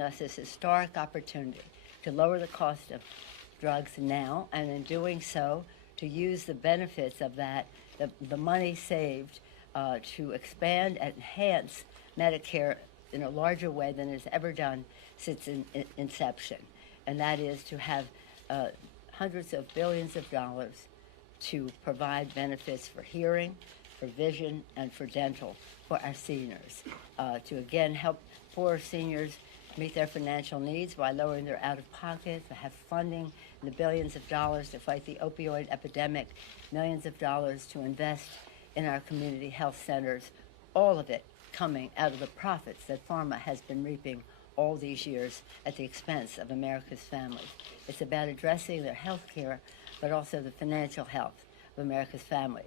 giving us this historic opportunity to lower the cost of drugs now, and in doing so, to use the benefits of that, the money saved, to expand and enhance Medicare in a larger way than it's ever done since inception. And that is to have hundreds of billions of dollars to provide benefits for hearing, for vision, and for dental for our seniors, to again help poor seniors meet their financial needs by lowering their out-of-pocket, to have funding in the billions of dollars to fight the opioid epidemic, millions of dollars to invest in our community health centers, all of it coming out of the profits that pharma has been reaping all these years at the expense of America's families. It's about addressing their health care, but also the financial health of America's families.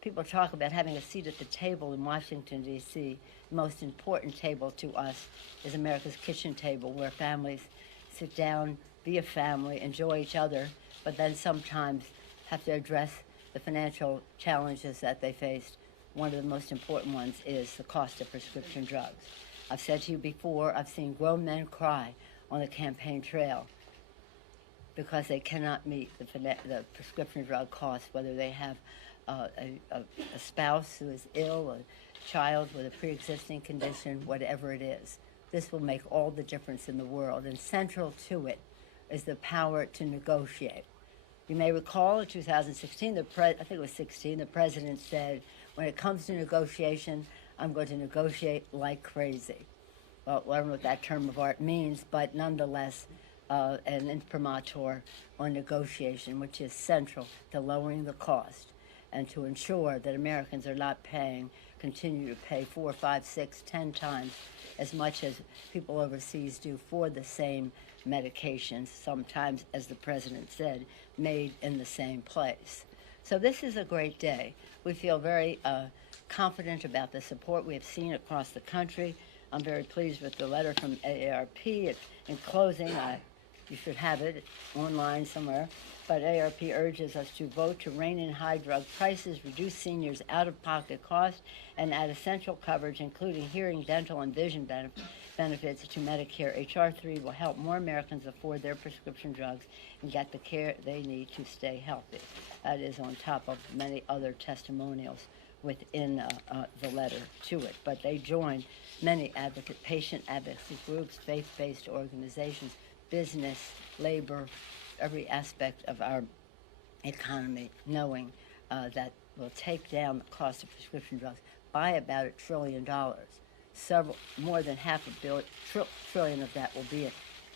People talk about having a seat at the table in Washington, D.C. The most important table to us is America's kitchen table, where families sit down, be a family, enjoy each other, but then sometimes have to address the financial challenges that they faced. One of the most important ones is the cost of prescription drugs. I've said to you before, I've seen grown men cry on the campaign trail because they cannot meet the prescription drug costs, whether they have a spouse who is ill, a child with a pre-existing condition, whatever it is. This will make all the difference in the world, and central to it is the power to negotiate. You may recall in 2016, I think it was 16, the president said, when it comes to negotiation, I'm going to negotiate like crazy. Well, I don't know what that term of art means, but nonetheless, an imprimatur on negotiation, which is central to lowering the cost and to ensure that Americans are not continue to pay 4, 5, 6, 10 times as much as people overseas do for the same medications, sometimes, as the president said, made in the same place. So this is a great day. We feel very confident about the support we have seen across the country. I'm very pleased with the letter from AARP. In closing, you should have it online somewhere, but AARP urges us to vote to rein in high drug prices, reduce seniors' out-of-pocket costs, and add essential coverage, including hearing, dental, and vision benefits to Medicare. H.R. 3 will help more Americans afford their prescription drugs and get the care they need to stay healthy. That is on top of many other testimonials within the letter to it. But they join many patient advocacy groups, faith-based organizations, business, labor, every aspect of our economy, knowing that will take down the cost of prescription drugs by about $1 trillion. More than half a trillion of that will be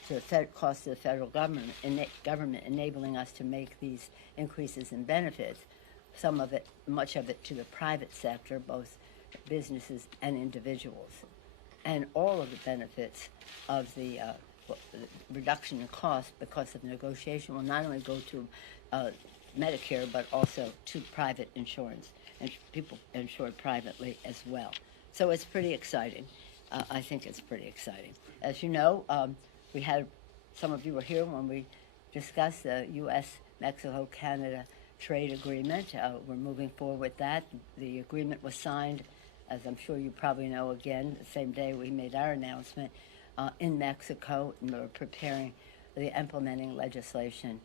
to the cost of the federal government, enabling us to make these increases in benefits. Some of it, much of it, to the private sector, both businesses and individuals, and all of the benefits of the reduction in cost because of negotiation will not only go to Medicare, but also to private insurance and people insured privately as well. So it's pretty exciting. I think it's pretty exciting. As you know, we had, some of you were here when we discussed the U.S.-Mexico-Canada trade agreement. We're moving forward with that. The agreement was signed, as I'm sure you probably know, again, the same day we made our announcement, in Mexico, and we're preparing the implementing legislation,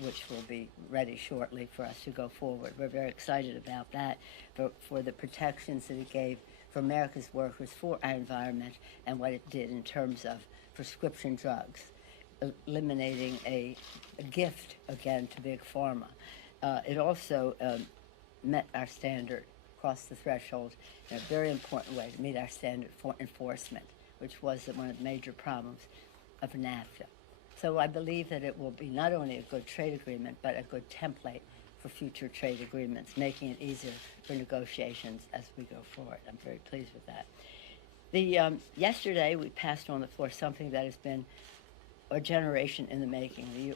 which will be ready shortly for us to go forward. We're very excited about that, for the protections that it gave for America's workers, for our environment, and what it did in terms of prescription drugs, eliminating a gift, again, to Big Pharma. It also met our standard, crossed the threshold in a very important way to meet our standard for enforcement, which was one of the major problems of NAFTA. So I believe that it will be not only a good trade agreement, but a good template for future trade agreements, making it easier for negotiations as we go forward. I'm very pleased with that. Yesterday, we passed on the floor something that has been a generation in the making,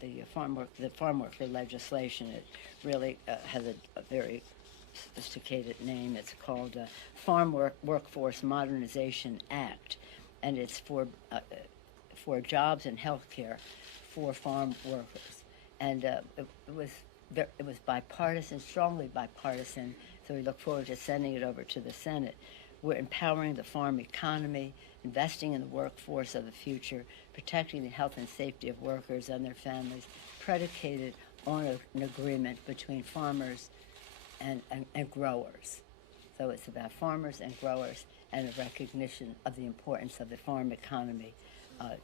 the farm worker legislation. It really has a very sophisticated name. It's called Farm Workforce Modernization Act, and it's for jobs and health care for farm workers. And it was bipartisan, strongly bipartisan, so we look forward to sending it over to the Senate. We're empowering the farm economy, investing in the workforce of the future, protecting the health and safety of workers and their families, predicated on an agreement between farmers and growers. So it's about farmers and growers and a recognition of the importance of the farm economy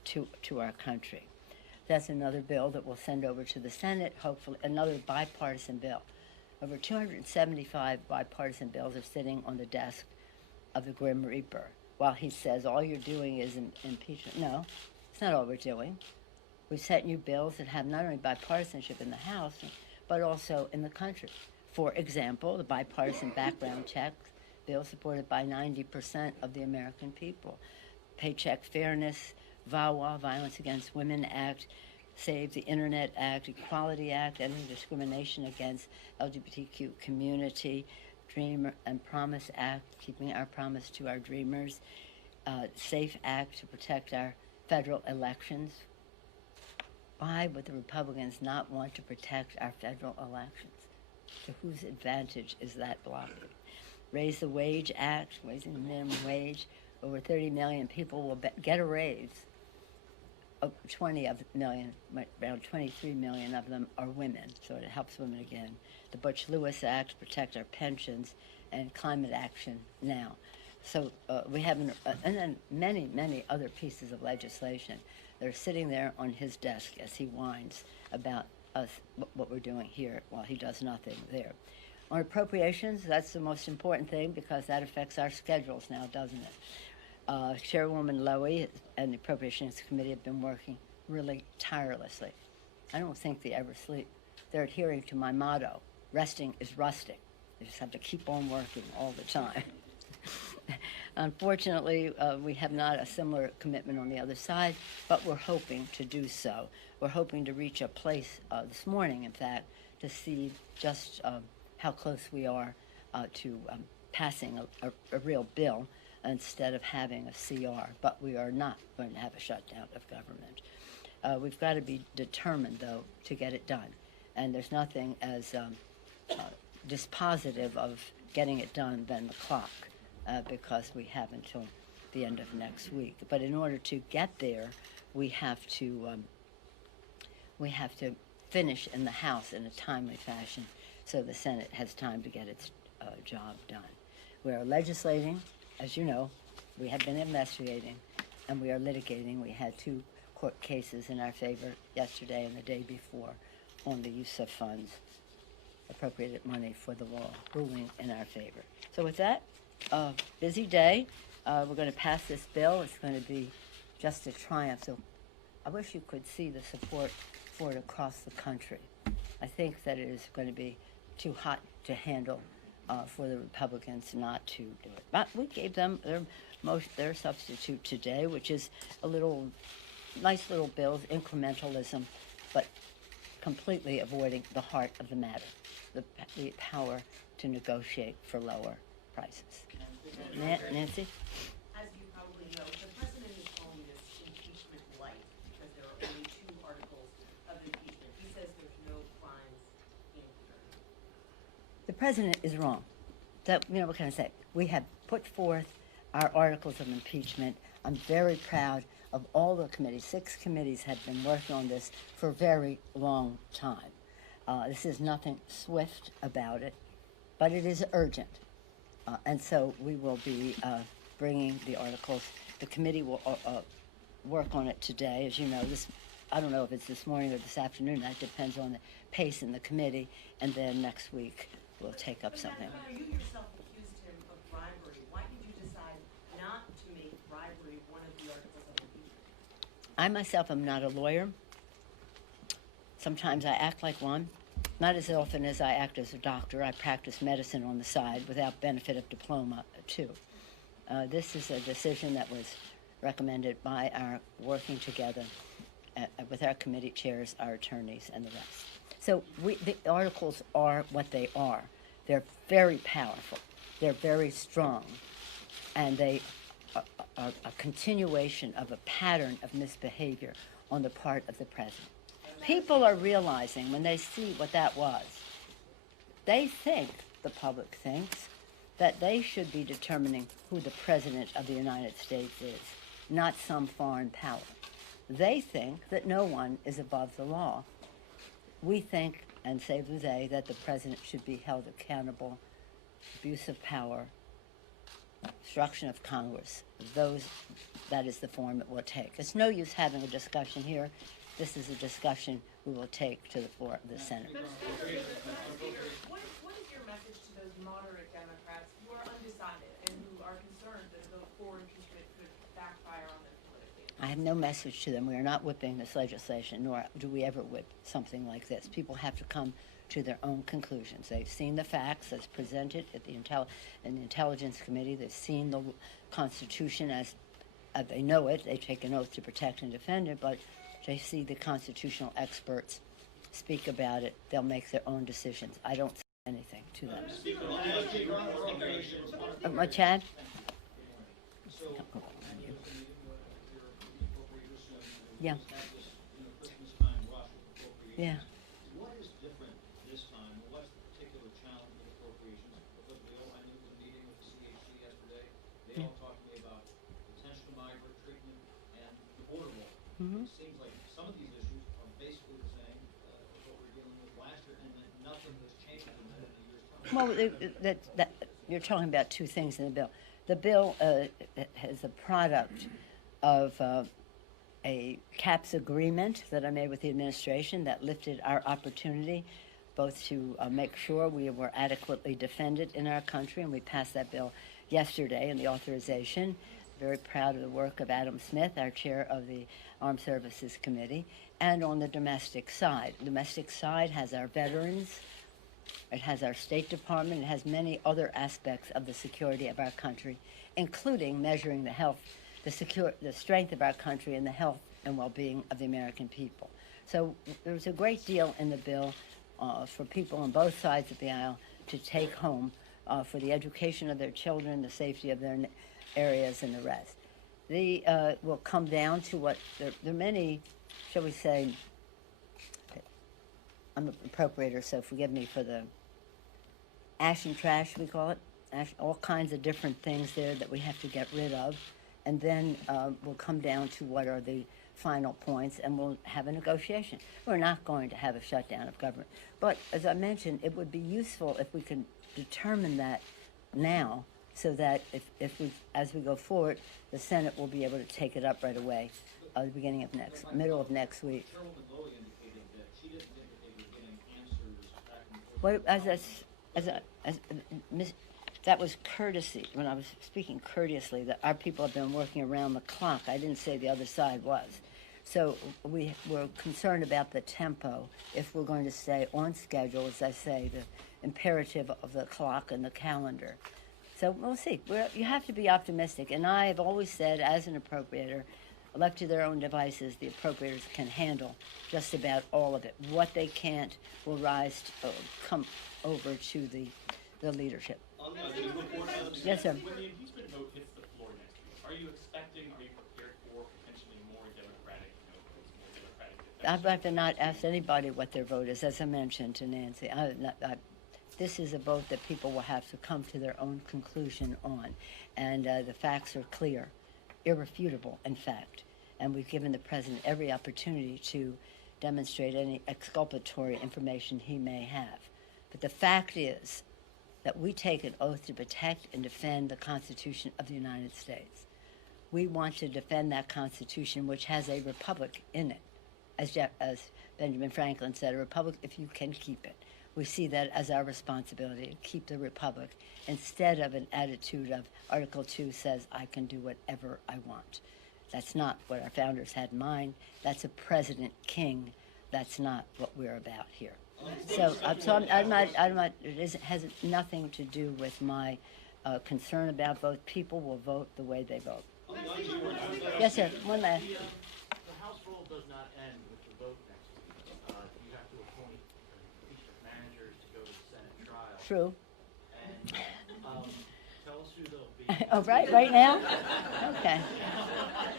to our country. That's another bill that we'll send over to the Senate, hopefully, another bipartisan bill. Over 275 bipartisan bills are sitting on the desk of the Grim Reaper, while he says all you're doing is impeachment. No, it's not all we're doing. We've sent you bills that have not only bipartisanship in the House, but also in the country. For example, the bipartisan background check bill supported by 90% of the American people. Paycheck Fairness, VAWA, Violence Against Women Act, Save the Internet Act, Equality Act, Ending Discrimination Against LGBTQ Community, Dream and Promise Act, keeping our promise to our dreamers, SAFE Act to protect our federal elections. Why would the Republicans not want to protect our federal elections? To whose advantage is that blocking? Raise the Wage Act, raising the minimum wage. Over 30 million people will get a raise. 20 of million, around 23 million of them are women, so it helps women again. The Butch-Lewis Act to protect our pensions, and climate action now. So we have, and then many, many other pieces of legislation that are sitting there on his desk as he whines about us, what we're doing here, while he does nothing there. On appropriations, that's the most important thing because that affects our schedules now, doesn't it? Chairwoman Lowy and the Appropriations Committee have been working really tirelessly. I don't think they ever sleep. They're adhering to my motto, resting is rusting. They just have to keep on working all the time. Unfortunately, we have not a similar commitment on the other side, but we're hoping to do so. We're hoping to reach a place this morning, in fact, to see just how close we are to passing a real bill instead of having a CR. But we are not going to have a shutdown of government. We've got to be determined, though, to get it done. And there's nothing as dispositive of getting it done than the clock, because we have until the end of next week. But in order to get there, we have to finish in the House in a timely fashion so the Senate has time to get its job done. We are legislating, as you know, we have been investigating, and we are litigating. We had 2 court cases in our favor yesterday and the day before on the use of funds, appropriated money for the law, ruling in our favor. So with that, busy day. We're going to pass this bill. It's going to be just a triumph. So I wish you could see the support for it across the country. I think that it is going to be too hot to handle for the Republicans not to do it. But we gave them their substitute today, which is a nice little bill, incrementalism, but completely avoiding the heart of the matter, the power to negotiate for lower prices. Nancy? As you probably know, the president is calling this impeachment light because there are only 2 articles of impeachment. He says there's no crimes in here. The president is wrong. That, what can I say? We have put forth our articles of impeachment. I'm very proud of all the committees. 6 committees have been working on this for a very long time. This is nothing swift about it, but it is urgent. And so we will be bringing the articles. The committee will work on it today. As you know, I don't know if it's this morning or this afternoon. That depends on the pace in the committee. And then next week, we'll take up something. But you yourself accused him of bribery. Why did you decide not to make bribery one of the articles of impeachment? I myself am not a lawyer. Sometimes I act like one. Not as often as I act as a doctor. I practice medicine on the side without benefit of diploma, too. This is a decision that was recommended by our working together with our committee chairs, our attorneys, and the rest. So the articles are what they are. They're very powerful. They're very strong. And they are a continuation of a pattern of misbehavior on the part of the president. People are realizing when they see what that was, they think, the public thinks, that they should be determining who the President of the United States is, not some foreign power. They think that no one is above the law. We think, and say the they, that the President should be held accountable. Abuse of power, obstruction of Congress, that is the form it will take. It's no use having a discussion here. This is a discussion we will take to the floor of the Senate. Madam Speaker, what is your message to those moderate Democrats who are undecided and who are concerned that a vote for impeachment could backfire on them politically? I have no message to them. We are not whipping this legislation, nor do we ever whip something like this. People have to come to their own conclusions. They've seen the facts as presented at in the Intelligence Committee. They've seen the Constitution as they know it. They take an oath to protect and defend it, but they see the constitutional experts speak about it. They'll make their own decisions. I don't say anything to them. Chad? Yeah. Yeah. What is different this time? What's the particular challenge with appropriations? Because I knew it was a meeting with the CHC yesterday. They all talked to me about detention of migrant treatment and the border wall. It seems like some of these issues are basically the same as what we were dealing with last year, and that nothing has changed in a year's time. Well, you're talking about two things in the bill. The bill is a product of a CAPS agreement that I made with the administration that lifted our opportunity both to make sure we were adequately defended in our country, and we passed that bill yesterday in the authorization. Very proud of the work of Adam Smith, our chair of the Armed Services Committee, and on the domestic side. The domestic side has our veterans, it has our State Department, it has many other aspects of the security of our country, including measuring the strength of our country and the health and well-being of the American people. So there's a great deal in the bill for people on both sides of the aisle to take home for the education of their children, the safety of their areas, and the rest. Will come down to what there are many, shall we say, I'm an appropriator, so forgive me for the ash and trash, we call it, all kinds of different things there that we have to get rid of. And then we'll come down to what are the final points, and we'll have a negotiation. We're not going to have a shutdown of government. But as I mentioned, it would be useful if we could determine that now, so that as we go forward, the Senate will be able to take it up right away at the middle of next week. Chairwoman Lowy indicated that she didn't think that they were getting answers back and forth. That was courtesy. When I was speaking courteously, that our people have been working around the clock. I didn't say the other side was. So we were concerned about the tempo, if we're going to stay on schedule, as I say, the imperative of the clock and the calendar. So we'll see. You have to be optimistic. And I have always said, as an appropriator, left to their own devices, the appropriators can handle just about all of it. What they can't will come over to the leadership. Yes, sir. When the impeachment vote hits the floor next week, are you prepared for potentially more Democratic votes, more Democratic defense? I've not asked anybody what their vote is, as I mentioned to Nancy. This is a vote that people will have to come to their own conclusion on. And the facts are clear, irrefutable, in fact. And we've given the President every opportunity to demonstrate any exculpatory information he may have. But the fact is that we take an oath to protect and defend the Constitution of the United States. We want to defend that Constitution, which has a republic in it. As Benjamin Franklin said, a republic if you can keep it. We see that as our responsibility to keep the republic instead of an attitude of Article 2 says I can do whatever I want. That's not what our founders had in mind. That's a president king. That's not what we're about here. So I'm not, it has nothing to do with my concern about vote. People will vote the way they vote. Yes, sir. One last. The House roll does not end with the vote next week. You have to appoint impeachment managers to go to the Senate trial. True. And tell us who they'll be. Oh, right now? Okay.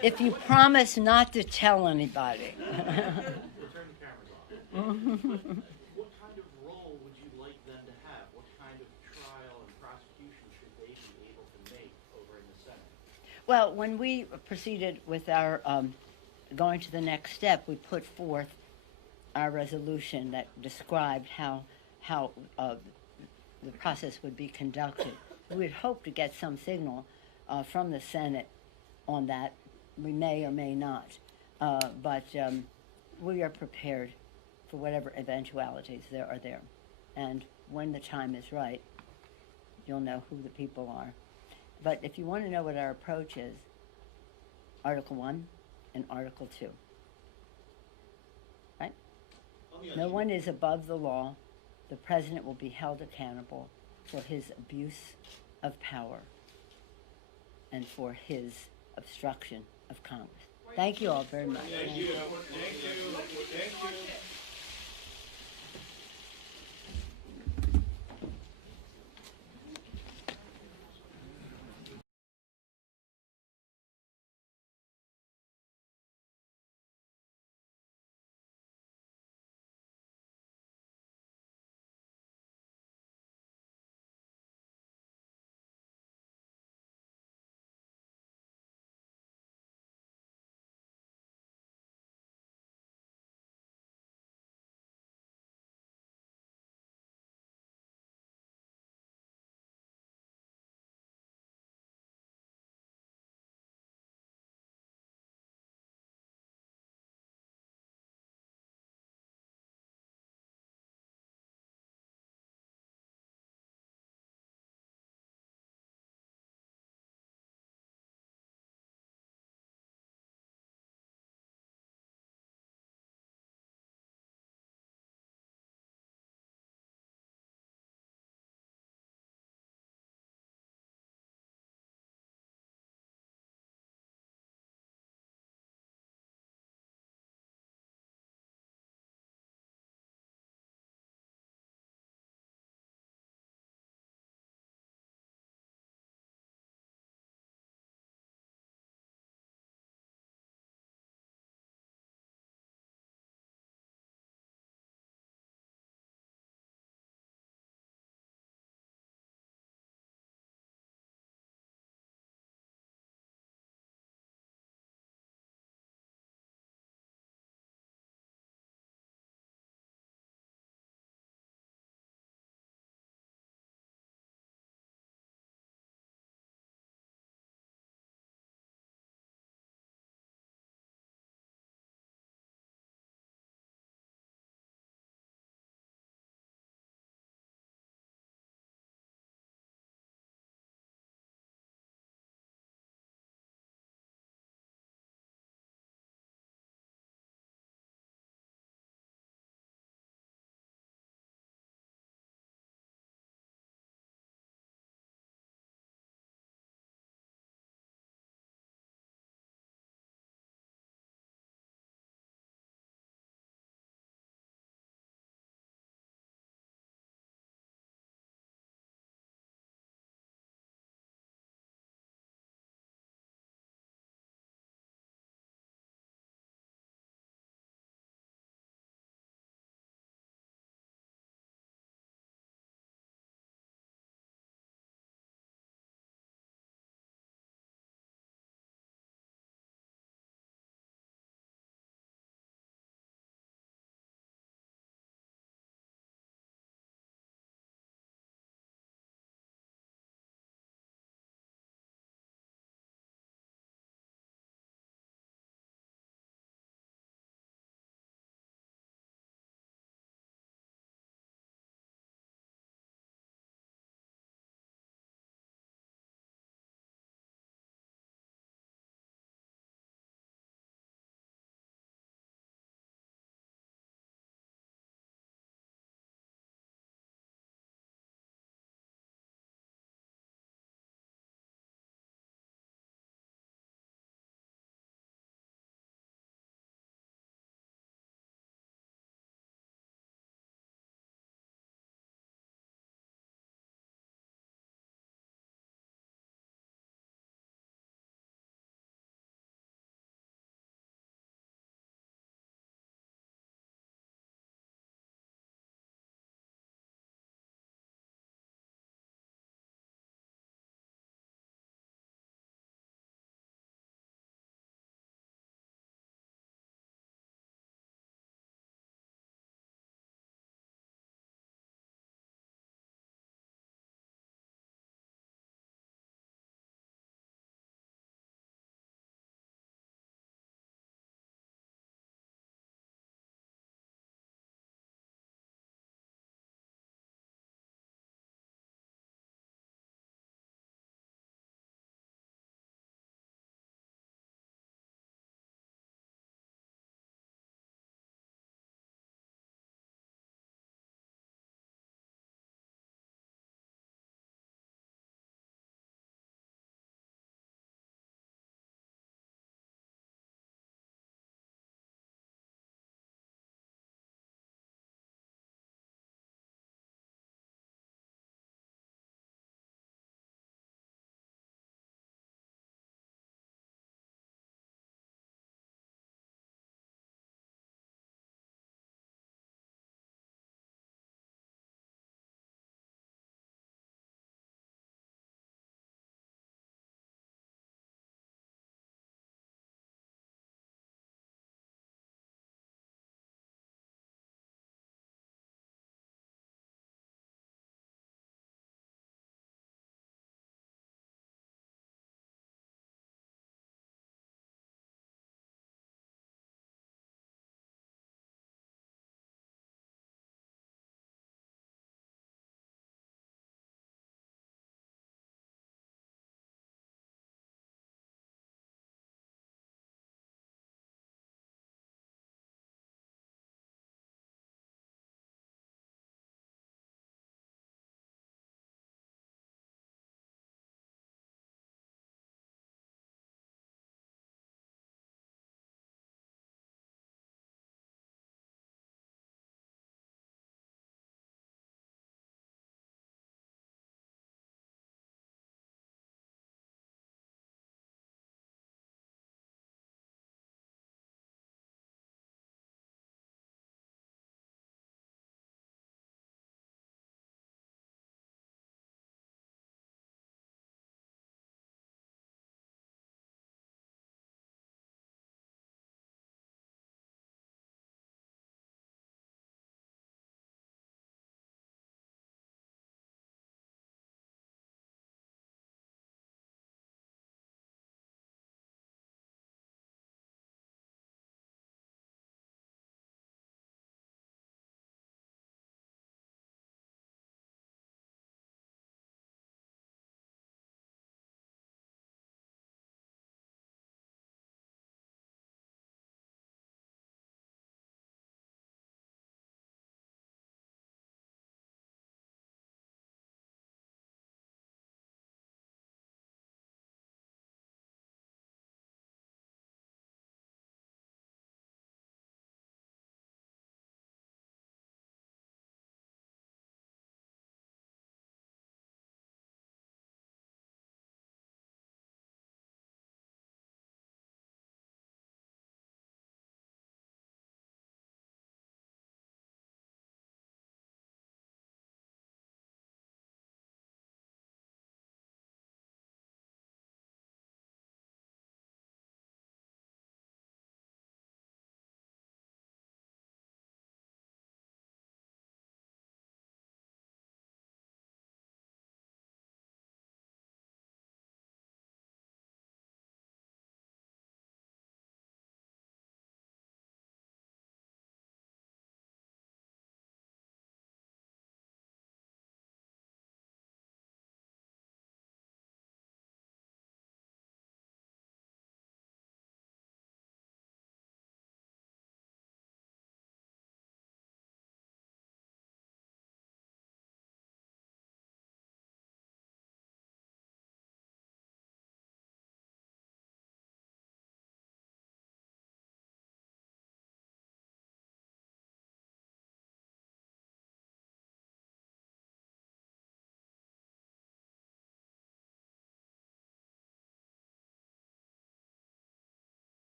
If you promise not to tell anybody. We'll turn the cameras off. What kind of role would you like them to have? What kind of trial and prosecution should Well, when we proceeded with our going to the next step, we put forth our resolution that described how the process would be conducted. We had hoped to get some signal from the Senate on that. We may or may not, but we are prepared for whatever eventualities there are there. And when the time is right, you'll know who the people are. But if you want to know what our approach is, Article 1 and Article 2. Right? Let me ask No you- one is above the law. The president will be held accountable for his abuse of power and for his obstruction of Congress. Thank you all very much. Thank you. Thank you.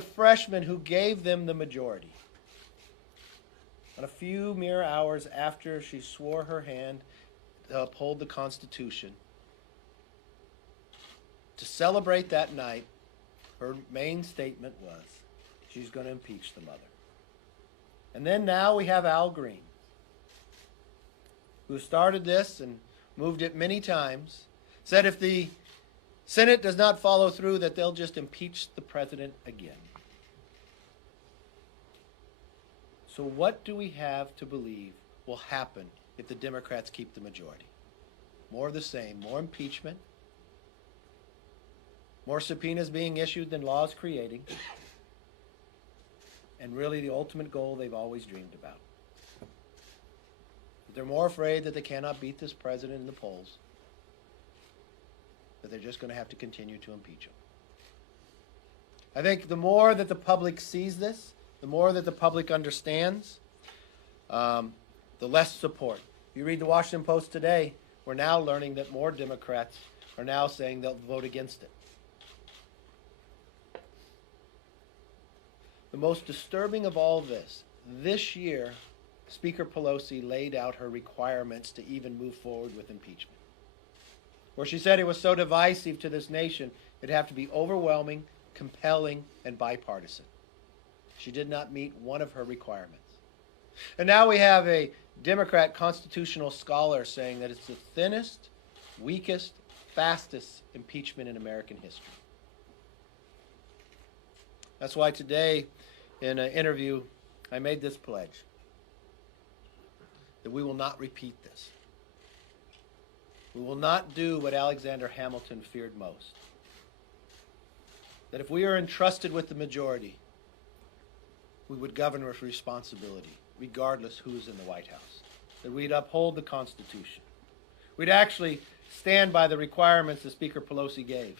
the freshman who gave them the majority. And a few mere hours after she swore her hand to uphold the Constitution, to celebrate that night, her main statement was she's going to impeach the mother. And then now we have Al Green, who started this and moved it many times, said if the Senate does not follow through, that they'll just impeach the president again. So what do we have to believe will happen if the Democrats keep the majority? More of the same, more impeachment, more subpoenas being issued than laws creating, and really the ultimate goal they've always dreamed about. They're more afraid that they cannot beat this president in the polls, that they're just going to have to continue to impeach him. I think the more that the public sees this, the more that the public understands, the less support. You read the Washington Post today, we're now learning that more Democrats are now saying they'll vote against it. The most disturbing of all this year, Speaker Pelosi laid out her requirements to even move forward with impeachment, where she said it was so divisive to this nation, it'd have to be overwhelming, compelling, and bipartisan. She did not meet one of her requirements. And now we have a Democrat constitutional scholar saying that it's the thinnest, weakest, fastest impeachment in American history. That's why today, in an interview, I made this pledge that we will not repeat this. We will not do what Alexander Hamilton feared most. That if we are entrusted with the majority, we would govern with responsibility, regardless who's in the White House. That we'd uphold the Constitution. We'd actually stand by the requirements that Speaker Pelosi gave,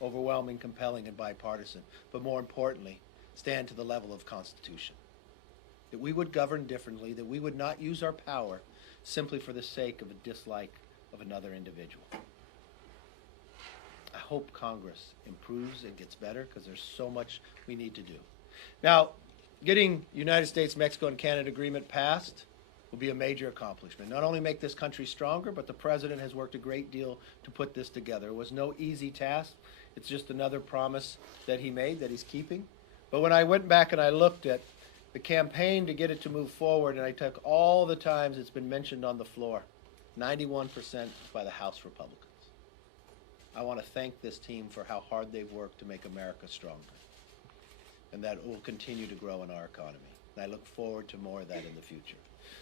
overwhelming, compelling, and bipartisan, but more importantly, stand to the level of Constitution. That we would govern differently, that we would not use our power simply for the sake of a dislike of another individual. I hope Congress improves and gets better because there's so much we need to do. Now, getting United States, Mexico, and Canada agreement passed will be a major accomplishment. Not only make this country stronger, but the president has worked a great deal to put this together. It was no easy task. It's just another promise that he made that he's keeping. But when I went back and I looked at the campaign to get it to move forward, and I took all the times it's been mentioned on the floor, 91% by the House Republicans. I want to thank this team for how hard they've worked to make America stronger, and that it will continue to grow in our economy. And I look forward to more of that in the future.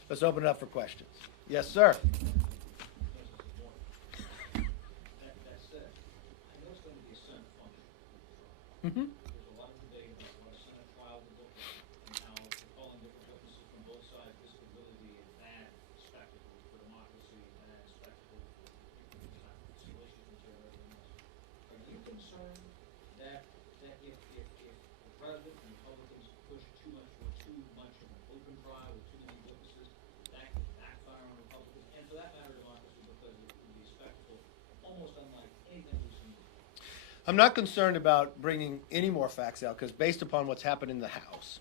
Let's open it up for questions. Yes, sir. That said, I know it's going to be a Senate function. Mm-hmm. There's a lot of debate about what a Senate trial would look like and how calling different witnesses from both sides, this could really be a bad spectacle for democracy, a bad spectacle for salacious material and everything else. Are you concerned that if the president and Republicans push too much of an open trial with too many witnesses, that could backfire on Republicans, and for that matter, democracy, because it would be a spectacle almost unlike anything we've seen before? I'm not concerned about bringing any more facts out because based upon what's happened in the House,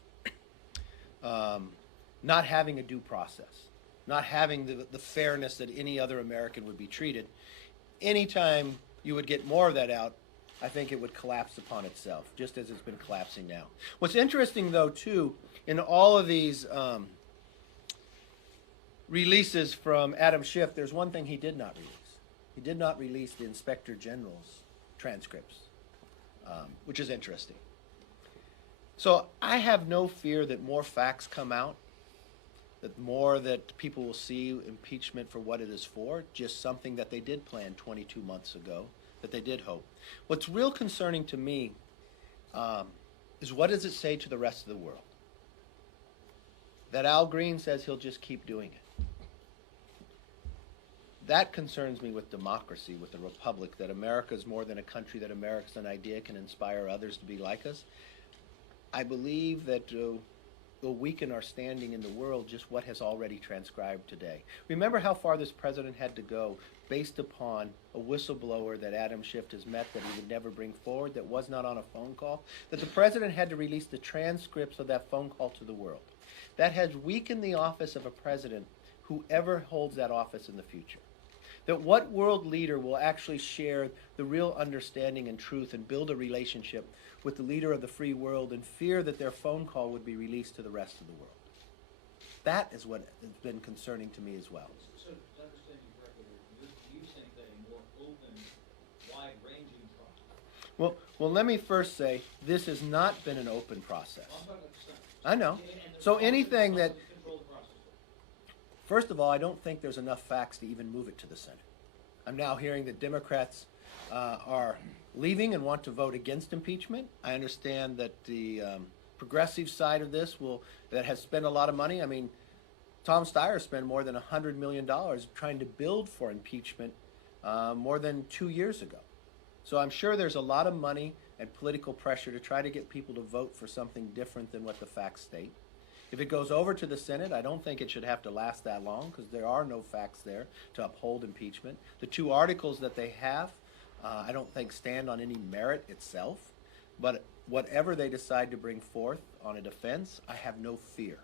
not having a due process, not having the fairness that any other American would be treated, anytime you would get more of that out, I think it would collapse upon itself, just as it's been collapsing now. What's interesting, though, too, in all of these releases from Adam Schiff, there's one thing he did not release. He did not release the Inspector General's transcripts, which is interesting. So I have no fear that more facts come out, that more that people will see impeachment for what it is for, just something that they did plan 22 months ago, that they did hope. What's real concerning to me is what does it say to the rest of the world? That Al Green says he'll just keep doing it. That concerns me with democracy, with the republic, that America is more than a country, that America's an idea, can inspire others to be like us. I believe that will weaken our standing in the world, just what has already transcribed today. Remember how far this president had to go based upon a whistleblower that Adam Schiff has met that he would never bring forward, that was not on a phone call, that the president had to release the transcripts of that phone call to the world. That has weakened the office of a president, whoever holds that office in the future. That what world leader will actually share the real understanding and truth and build a relationship with the leader of the free world and fear that their phone call would be released to the rest of the world? That is what has been concerning to me as well. So, to understand you correctly, you think that a more open, wide-ranging trial? Well, let me first say, this has not been an open process. Well, I'm talking about the Senate. I know. And So anything that, control the process. first of all, I don't think there's enough facts to even move it to the Senate. I'm now hearing that Democrats are leaving and want to vote against impeachment. I understand that the progressive side of this that has spent a lot of money. I mean, Tom Steyer spent more than $100 million trying to build for impeachment more than 2 years ago. So I'm sure there's a lot of money and political pressure to try to get people to vote for something different than what the facts state. If it goes over to the Senate, I don't think it should have to last that long because there are no facts there to uphold impeachment. The 2 articles that they have, I don't think stand on any merit itself. But whatever they decide to bring forth on a defense, I have no fear.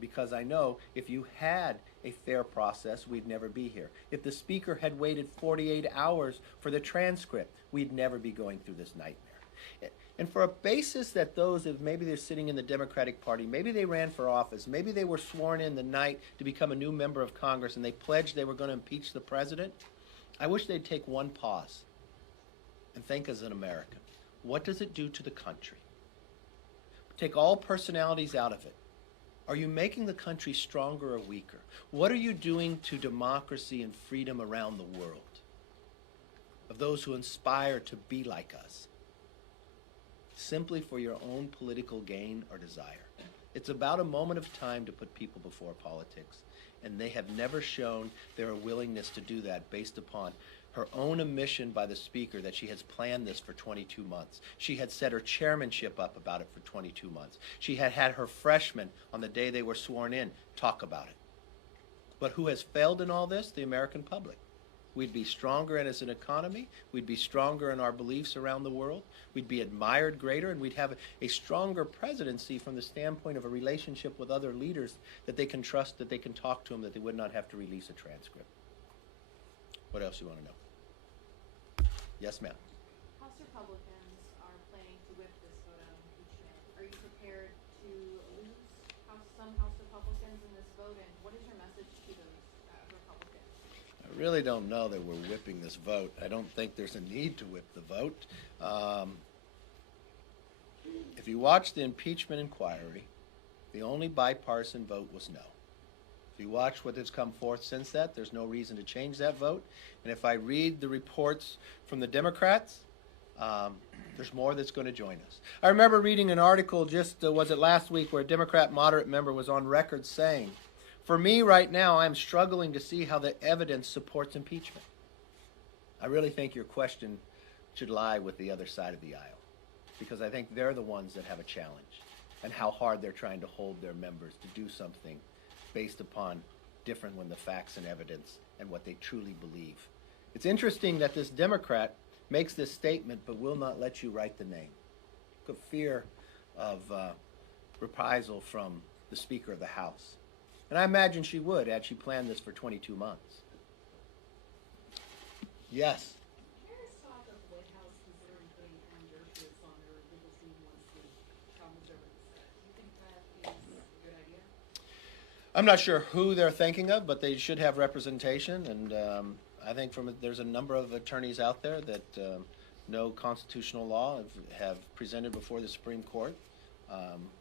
Because I know if you had a fair process, we'd never be here. If the Speaker had waited 48 hours for the transcript, we'd never be going through this nightmare. And for a basis that those of maybe they're sitting in the Democratic Party, maybe they ran for office, maybe they were sworn in the night to become a new member of Congress and they pledged they were going to impeach the president, I wish they'd take one pause and think as an American. What does it do to the country? Take all personalities out of it. Are you making the country stronger or weaker? What are you doing to democracy and freedom around the world? Of those who inspire to be like us, simply for your own political gain or desire. It's about a moment of time to put people before politics, and they have never shown their willingness to do that based upon her own admission by the Speaker that she has planned this for 22 months. She had set her chairmanship up about it for 22 months. She had had her freshmen on the day they were sworn in talk about it. But who has failed in all this? The American public. We'd be stronger as an economy. We'd be stronger in our beliefs around the world. We'd be admired greater, and we'd have a stronger presidency from the standpoint of a relationship with other leaders that they can trust, that they can talk to them, that they would not have to release a transcript. What else you want to know? Yes, ma'am. House Republicans are planning to whip this vote on impeachment. Are you prepared to lose some House Republicans in this vote, and what is your message to those Republicans? I really don't know that we're whipping this vote. I don't think there's a need to whip the vote. If you watch the impeachment inquiry, the only bipartisan vote was no. If you watch what has come forth since that, there's no reason to change that vote. And if I read the reports from the Democrats, there's more that's going to join us. I remember reading an article just, was it last week, where a Democrat moderate member was on record saying, for me right now, I'm struggling to see how the evidence supports impeachment. I really think your question should lie with the other side of the aisle, because I think they're the ones that have a challenge and how hard they're trying to hold their members to do something based upon different when the facts and evidence and what they truly believe. It's interesting that this Democrat makes this statement but will not let you write the name. The fear of reprisal from the Speaker of the House. And I imagine she would, had she planned this for 22 months. Yes? There is talk of the White House considering putting Aaron Dershowitz on their legal team once the trial moves over to the Senate. Do you think that is a good idea? I'm not sure who they're thinking of, but they should have representation. And I think there's a number of attorneys out there that know constitutional law, have presented before the Supreme Court.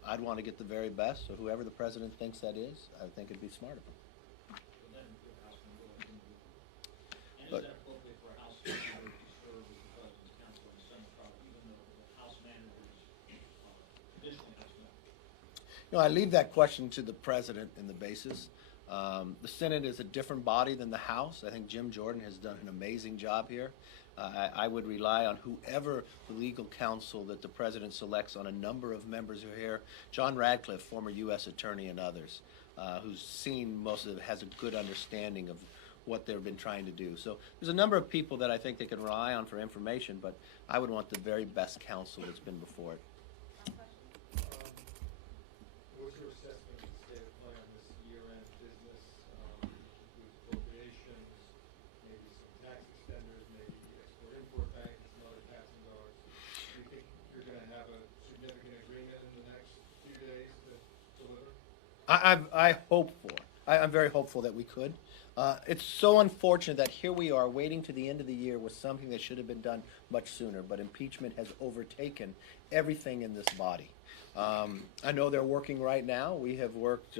I'd want to get the very best, so whoever the president thinks that is, I think it'd be smart of him. But then your House member like him to- And But- is that appropriate for a House member to serve as the President's counsel in the Senate trial, even though the House managers additionally House members? No, I leave that question to the president in the basis. The Senate is a different body than the House. I think Jim Jordan has done an amazing job here. I would rely on whoever the legal counsel that the president selects on a number of members who are here. John Radcliffe, former U.S. attorney, and others, who's seen most of it, has a good understanding of what they've been trying to do. So there's a number of people that I think they can rely on for information, but I would want the very best counsel that's been before it. What's your assessment of the state of play on this year-end business, with appropriations, maybe some tax extenders, maybe export-import bank, some other passing guards? Do you think you're going to have a significant agreement in the next few days to deliver? I hope for. I'm very hopeful that we could. It's so unfortunate that here we are waiting to the end of the year with something that should have been done much sooner, but impeachment has overtaken everything in this body. I know they're working right now. We have worked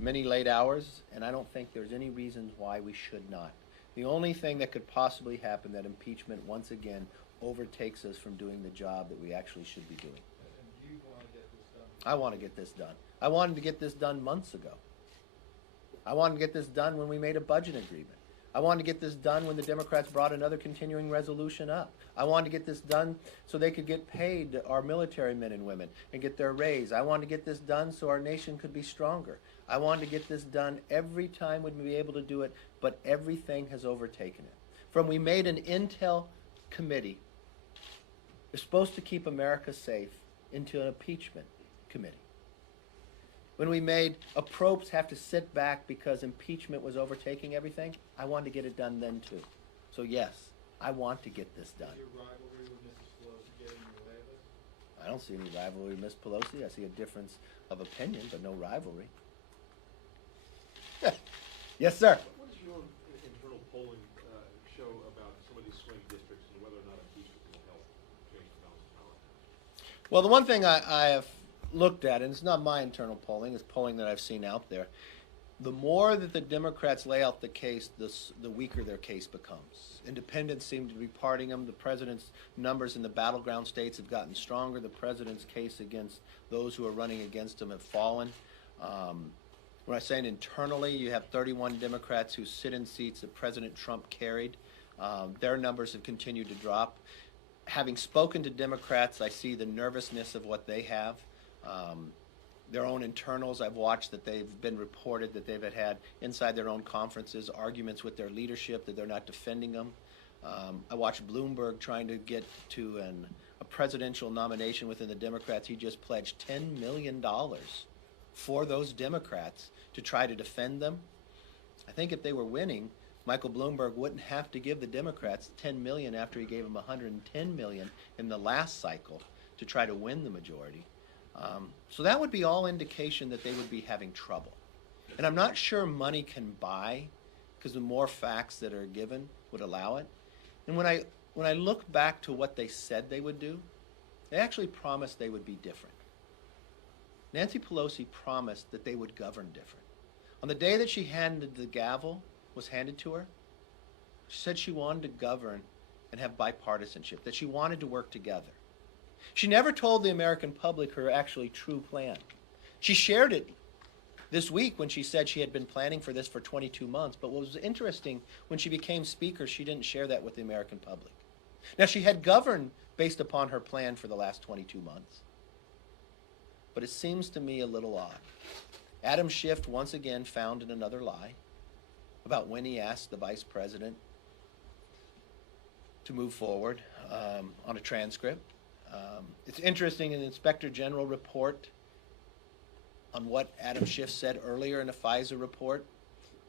many late hours, and I don't think there's any reason why we should not. The only thing that could possibly happen that impeachment once again overtakes us from doing the job that we actually should be doing. And do you want to get this done? I want to get this done. I wanted to get this done months ago. I wanted to get this done when we made a budget agreement. I wanted to get this done when the Democrats brought another continuing resolution up. I wanted to get this done so they could get paid, our military men and women, and get their raise. I wanted to get this done so our nation could be stronger. I wanted to get this done every time we'd be able to do it, but everything has overtaken it. From we made an intel committee, they're supposed to keep America safe, into an impeachment committee. When we made probes have to sit back because impeachment was overtaking everything, I wanted to get it done then too. So yes, I want to get this done. Is your rivalry with Mrs. Pelosi getting in the way of this? I don't see any rivalry with Ms. Pelosi. I see a difference of opinion, but no rivalry. Yes, sir. What does your own internal polling show about some of these swing districts and whether or not impeachment will help change the balance of power? Well, the one thing I have looked at, and it's not my internal polling, it's polling that I've seen out there, the more that the Democrats lay out the case, the weaker their case becomes. Independents seem to be parting them. The president's numbers in the battleground states have gotten stronger. The president's case against those who are running against him have fallen. When I say internally, you have 31 Democrats who sit in seats that President Trump carried. Their numbers have continued to drop. Having spoken to Democrats, I see the nervousness of what they have. Their own internals, I've watched that they've been reported that they've had inside their own conferences arguments with their leadership, that they're not defending them. I watched Bloomberg trying to get to a presidential nomination within the Democrats. He just pledged $10 million for those Democrats to try to defend them. I think if they were winning, Michael Bloomberg wouldn't have to give the Democrats $10 million after he gave them $110 million in the last cycle to try to win the majority. So that would be all indication that they would be having trouble. And I'm not sure money can buy, because the more facts that are given would allow it. And when I look back to what they said they would do, they actually promised they would be different. Nancy Pelosi promised that they would govern different. On the day that she handed the gavel, was handed to her, she said she wanted to govern and have bipartisanship, that she wanted to work together. She never told the American public her actually true plan. She shared it this week when she said she had been planning for this for 22 months. But what was interesting, when she became speaker, she didn't share that with the American public. Now, she had governed based upon her plan for the last 22 months. But it seems to me a little odd. Adam Schiff once again found in another lie about when he asked the vice president to move forward on a transcript. It's interesting in the Inspector General report on what Adam Schiff said earlier in the FISA report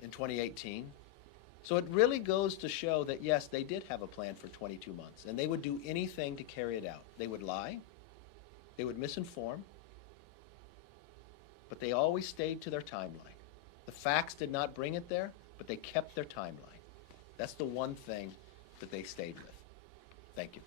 in 2018. So it really goes to show that, yes, they did have a plan for 22 months, and they would do anything to carry it out. They would lie, they would misinform, but they always stayed to their timeline. The facts did not bring it there, but they kept their timeline. That's the one thing that they stayed with. Thank you.